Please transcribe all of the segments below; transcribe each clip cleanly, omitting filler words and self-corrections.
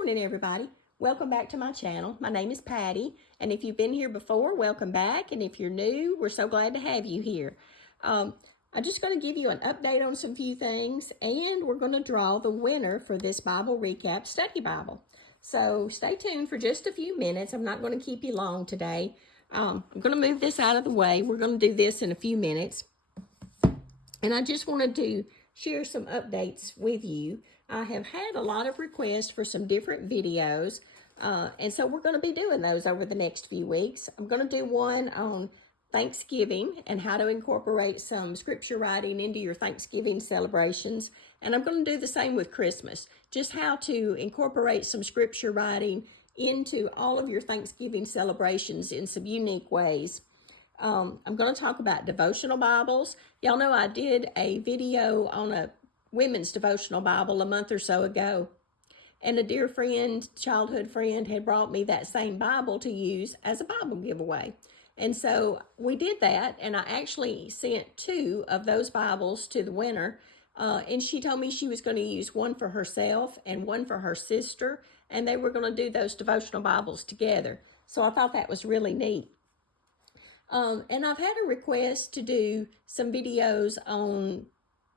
morning, everybody. Welcome back to my channel. My name is Patty, and if you've been here before, welcome back. And if you're new, we're so glad to have you here. I'm just going to give you an update on some few things, and we're going to draw the winner for this Bible Recap Study Bible. So stay tuned for just a few minutes. I'm not going to keep you long today. I'm going to move this out of the way. We're going to do this in a few minutes. And I just wanted to share some updates with you. I have had a lot of requests for some different videos, and so we're going to be doing those over the next few weeks. I'm going to do one on Thanksgiving and how to incorporate some scripture writing into your Thanksgiving celebrations. And I'm going to do the same with Christmas, just how to incorporate some scripture writing into all of your Thanksgiving celebrations in some unique ways. I'm going to talk about devotional Bibles. Y'all know I did a video on a women's devotional Bible a month or so ago. And a dear friend, childhood friend, had brought me that same Bible to use as a Bible giveaway. And so we did that, and I actually sent 2 of those Bibles to the winner. And she told me she was going to use one for herself and one for her sister, and they were going to do those devotional Bibles together. So I thought that was really neat. And I've had a request to do some videos on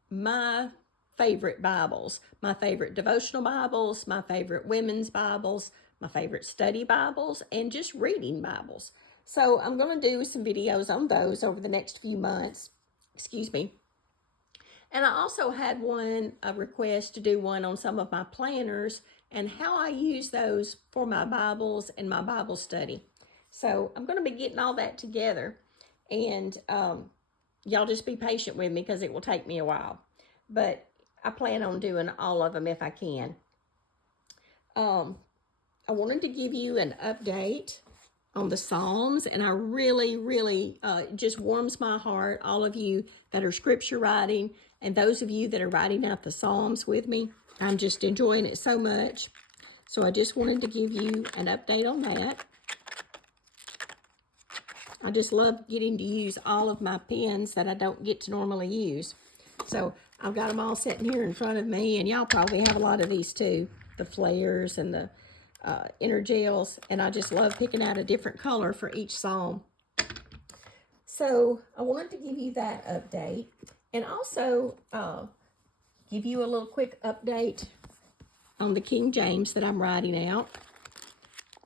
my favorite Bibles, my favorite devotional Bibles, my favorite women's Bibles, my favorite study Bibles, and just reading Bibles. So I'm going to do some videos on those over the next few months. Excuse me. And I also had a request to do one on some of my planners and how I use those for my Bibles and my Bible study. So I'm going to be getting all that together, and y'all just be patient with me because it will take me a while. But I plan on doing all of them if I can. I wanted to give you an update on the Psalms, and I really, just warms my heart, all of you that are scripture writing and those of you that are writing out the Psalms with me. I'm just enjoying it so much. So I just wanted to give you an update on that. I just love getting to use all of my pens that I don't get to normally use. So I've got them all sitting here in front of me, and y'all probably have a lot of these too, the flares and the inner gels, and I just love picking out a different color for each psalm. So I wanted to give you that update, and also give you a little quick update on the King James that I'm writing out.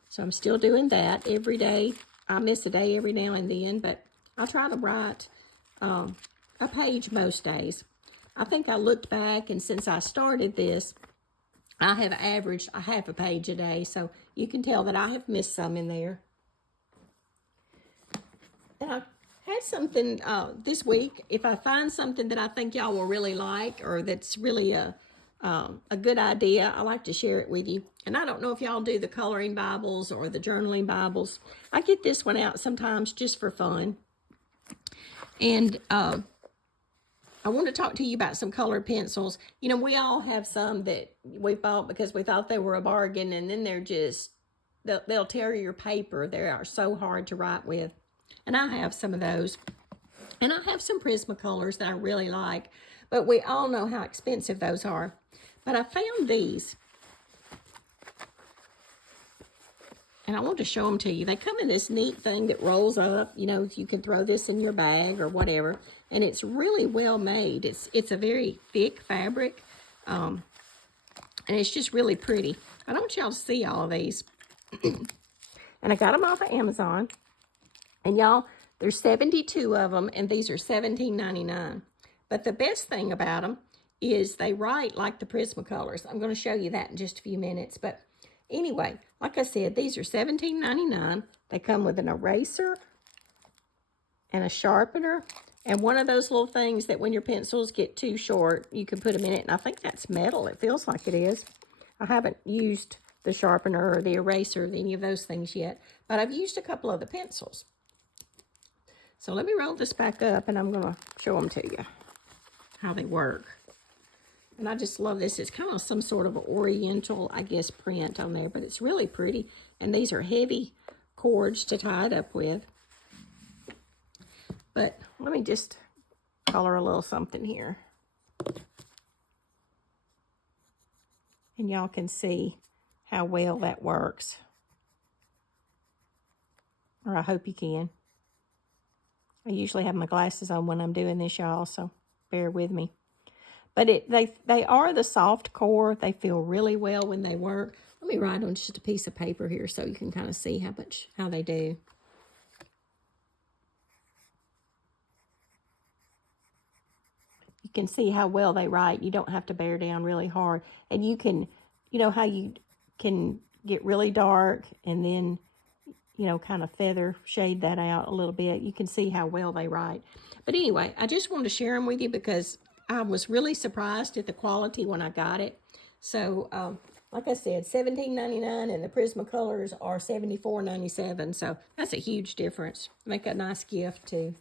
So I'm still doing that every day. I miss a day every now and then, but I try to write a page most days. I think I looked back, and since I started this, I have averaged a half a page a day, so you can tell that I have missed some in there. And I had something this week. If I find something that I think y'all will really like, or that's really a good idea, I like to share it with you. And I don't know if y'all do the coloring Bibles or the journaling Bibles. I get this one out sometimes just for fun. And I want to talk to you about some colored pencils. You know, we all have some that we bought because we thought they were a bargain, and then they'll tear your paper. They are so hard to write with. And I have some of those. And I have some Prismacolors that I really like, but we all know how expensive those are. But I found these, and I want to show them to you. They come in this neat thing that rolls up. You know, you can throw this in your bag or whatever, and it's really well made. It's a very thick fabric, and it's just really pretty. I don't want y'all to see all of these. And I got them off of Amazon, and y'all, there's 72 of them, and these are $17.99. But the best thing about them is they write like the Prismacolors. I'm going to show you that in just a few minutes. But anyway, like I said, these are $17.99. They come with an eraser and a sharpener and one of those little things that when your pencils get too short, you can put them in it. And I think that's metal. It feels like it is. I haven't used the sharpener or the eraser or any of those things yet, but I've used a couple of the pencils. So let me roll this back up, and I'm going to show them to you, how they work. And I just love this. It's kind of some sort of oriental, I guess, print on there, but it's really pretty. And these are heavy cords to tie it up with. But let me just color a little something here. And y'all can see how well that works. Or I hope you can. I usually have my glasses on when I'm doing this, y'all, so bear with me. But they are the soft core. They feel really well when they work. Let me write on just a piece of paper here so you can kind of see how they do. You can see how well they write. You don't have to bear down really hard. And you can, you know how you can get really dark and then, you know, kind of feather shade that out a little bit. You can see how well they write. But anyway, I just wanted to share them with you because I was really surprised at the quality when I got it. So, like I said, $17.99, and the Prismacolors are $74.97. So that's a huge difference. Make a nice gift too.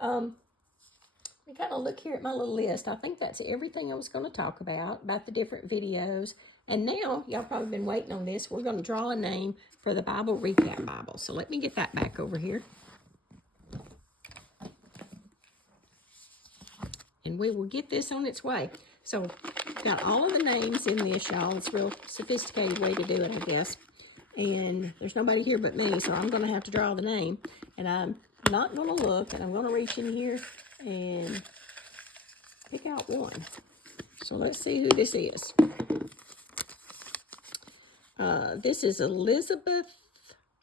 We kind of look here at my little list. I think that's everything I was going to talk about the different videos. And now, y'all probably been waiting on this. We're going to draw a name for the Bible Recap Bible. So let me get that back over here. And we will get this on its way. So, got all of the names in this, y'all. It's a real sophisticated way to do it, I guess. And there's nobody here but me, so I'm going to have to draw the name. And I'm not going to look, and I'm going to reach in here and pick out one. So let's see who this is. This is Elizabeth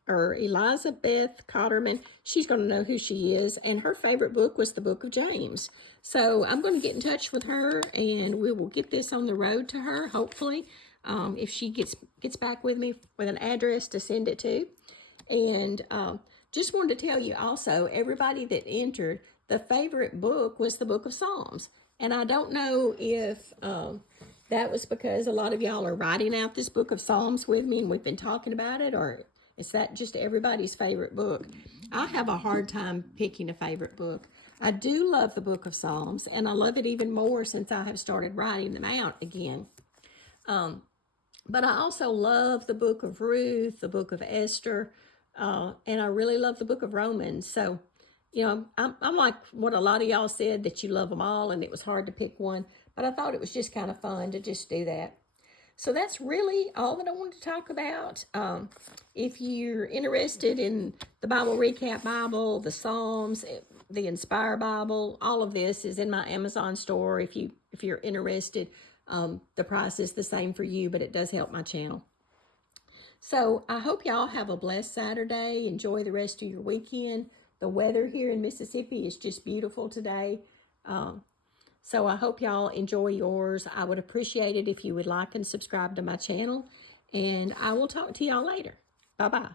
Cotterman. She's going to know who she is, and her favorite book was the Book of James. So I'm going to get in touch with her, and we will get this on the road to her, hopefully, if she gets back with me with an address to send it to. And just wanted to tell you also, everybody that entered, the favorite book was the Book of Psalms. And I don't know if that was because a lot of y'all are writing out this Book of Psalms with me and we've been talking about it, or is that just everybody's favorite book? I have a hard time picking a favorite book. I do love the Book of Psalms, and I love it even more since I have started writing them out again. But I also love the Book of Ruth, the Book of Esther, and I really love the Book of Romans. So, you know, I'm like what a lot of y'all said, that you love them all and it was hard to pick one. But I thought it was just kind of fun to just do that. So that's really all that I wanted to talk about. If you're interested in the Bible Recap Bible, the Psalms, the Inspire Bible, all of this is in my Amazon store. If you're interested, the price is the same for you, but it does help my channel. So I hope y'all have a blessed Saturday. Enjoy the rest of your weekend. The weather here in Mississippi is just beautiful today. So I hope y'all enjoy yours. I would appreciate it if you would like and subscribe to my channel. And I will talk to y'all later. Bye-bye.